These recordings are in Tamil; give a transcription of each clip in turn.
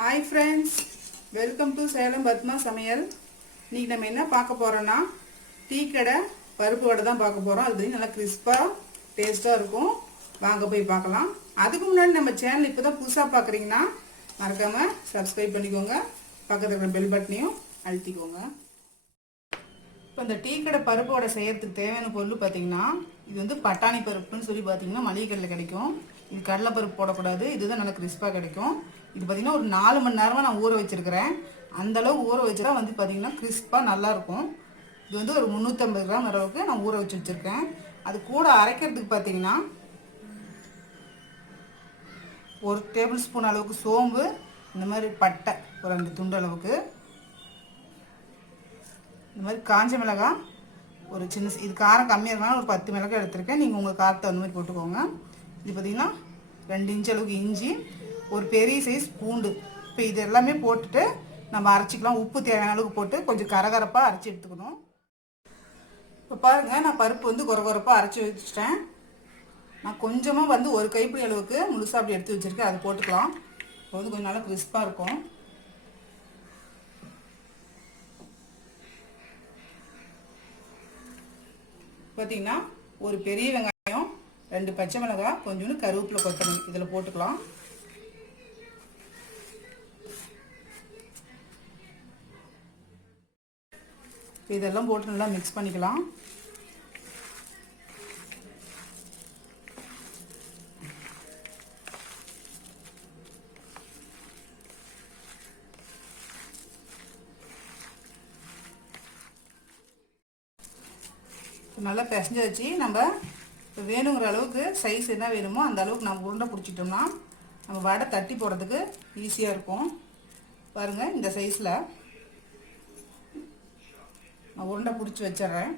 Hi friends, welcome to Salem Padma சமையல். இன்றைக்கி நம்ம என்ன பார்க்க போகிறோன்னா டீ கடை பருப்பு வடை தான் பார்க்க போகிறோம். அது நல்லா கிறிஸ்பாக டேஸ்ட்டாக இருக்கும். வாங்க போய் பார்க்கலாம். அதுக்கு முன்னாடி நம்ம சேனல் இப்போ தான் புதுசாக பார்க்குறீங்கன்னா மறக்காமல் சப்ஸ்கிரைப் பண்ணிக்கோங்க. பக்கத்தில் இருக்கிற பெல் பட்டனையும் அழுத்திக்கோங்க. இப்போ இந்த டீ கடை பருப்பு வடை செய்யறதுக்கு தேவையான பொருள் பார்த்தீங்கன்னா, இது வந்து பட்டாணி பருப்புன்னு சொல்லி பார்த்தீங்கன்னா மளிகை கடையில் கிடைக்கும். இது கடலை பருப்பு போடக்கூடாது, இதுதான் நல்லா கிறிஸ்பாக கிடைக்கும். இது பார்த்தீங்கன்னா ஒரு 4 மணி நேரமாக நான் ஊற வச்சுருக்கிறேன். அந்தளவு ஊற வச்சுட்டா வந்து பார்த்தீங்கன்னா கிறிஸ்பாக நல்லாயிருக்கும். இது வந்து ஒரு 350 கிராம் அளவுக்கு நான் ஊற வச்சுருக்கேன். அது கூட அரைக்கிறதுக்கு பார்த்தீங்கன்னா 1 டேபிள் ஸ்பூன் அளவுக்கு சோம்பு, இந்த மாதிரி பட்டை ஒரு 2 துண்டு அளவுக்கு, இந்த மாதிரி காஞ்ச மிளகாய் ஒரு சின்ன, இது காரம் கம்மியாக இருந்தாலும் ஒரு 10 மிளகாய் எடுத்துருக்கேன். நீங்கள் உங்கள் காரத்தை அந்த மாதிரி போட்டுக்கோங்க. இது பார்த்திங்கன்னா 2 இன்ச் அளவுக்கு இஞ்சி, ஒரு பெரிய சைஸ் பூண்டு. இப்போ இது எல்லாமே போட்டுட்டு நம்ம அரைச்சிக்கலாம். உப்பு தேவையான அளவுக்கு போட்டு கொஞ்சம் கரகரப்பாக அரைச்சி எடுத்துக்கணும். இப்போ பாருங்கள், நான் பருப்பு வந்து கொரகொரப்பாக அரைச்சி வச்சுட்டேன். நான் கொஞ்சமாக வந்து ஒரு கைப்பிடி அளவுக்கு முழுசாக அப்படி எடுத்து வச்சுருக்கேன். அதை போட்டுக்கலாம். இப்போ வந்து கொஞ்சம் நல்லா கிறிஸ்பாக இருக்கும். பார்த்திங்கன்னா ஒரு பெரிய வெங்காயம், 2 பச்சை மிளகாய், கொஞ்சோண்டு கருவேப்பிலை, கொத்தமல்லி இதில் போட்டுக்கலாம். இதெல்லாம் போட்டு நல்லா மிக்ஸ் பண்ணிக்கலாம். நல்லா பிசைஞ்சு வச்சு நம்ம வேணுங்கிற அளவுக்கு சைஸ் என்ன வேணுமோ அந்த அளவுக்கு நம்ம உருண்டை பிடிச்சிட்டோம்னா நம்ம வடை தட்டி போடுறதுக்கு ஈஸியாக இருக்கும். பாருங்கள், இந்த சைஸில் நான் உருண்டை பிடிச்சி வச்சிட்றேன்.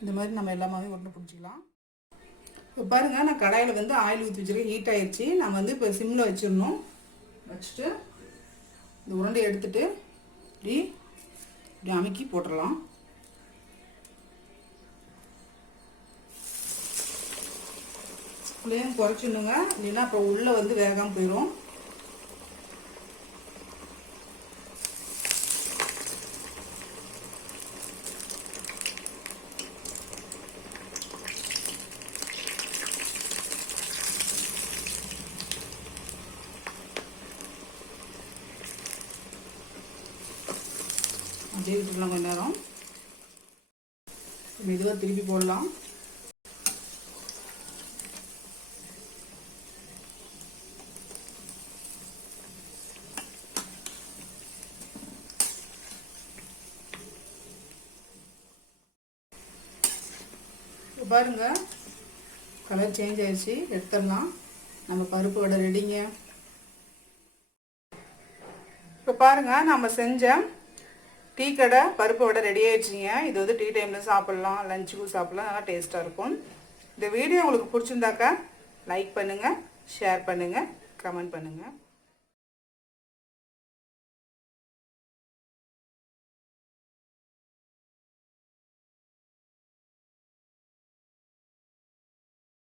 இந்த மாதிரி நம்ம எல்லாமே உருண்டை பிடிச்சிக்கலாம். இப்போ பாருங்கள், நான் கடாயில் வந்து ஆயில் ஊற்றி வச்சுருக்கேன். ஹீட் ஆயிடுச்சு. நம்ம வந்து இப்போ சிம்மில் வச்சிடணும். வச்சுட்டு இந்த உருண்டை எடுத்துட்டு இப்படி அமுக்கி போட்டுடலாம். ஃப்ளேம் குறைச்சிடணுங்க, இல்லைன்னா இப்போ உள்ளே வந்து வேகாமல் போயிடும். அப்படியே விட்டுடலாம். கொஞ்ச நேரம் மெதுவாக திருப்பி போடலாம். பாருங்க, கலர் சேஞ்ச் ஆயிடுச்சு. எடுத்துடலாம். நம்ம பருப்பு வடை ரெடிங்க. இப்போ பாருங்க, நம்ம செஞ்ச டீ கடை பருப்பு வடை ரெடி ஆயிடுச்சுங்க. இது வந்து டீ டைமில் சாப்பிட்லாம், லஞ்சுக்கும் சாப்பிட்லாம். நல்லா டேஸ்ட்டாக இருக்கும். இந்த வீடியோ உங்களுக்கு பிடிச்சிருந்தாக்கா லைக் பண்ணுங்கள், ஷேர் பண்ணுங்கள், கமெண்ட் பண்ணுங்கள்.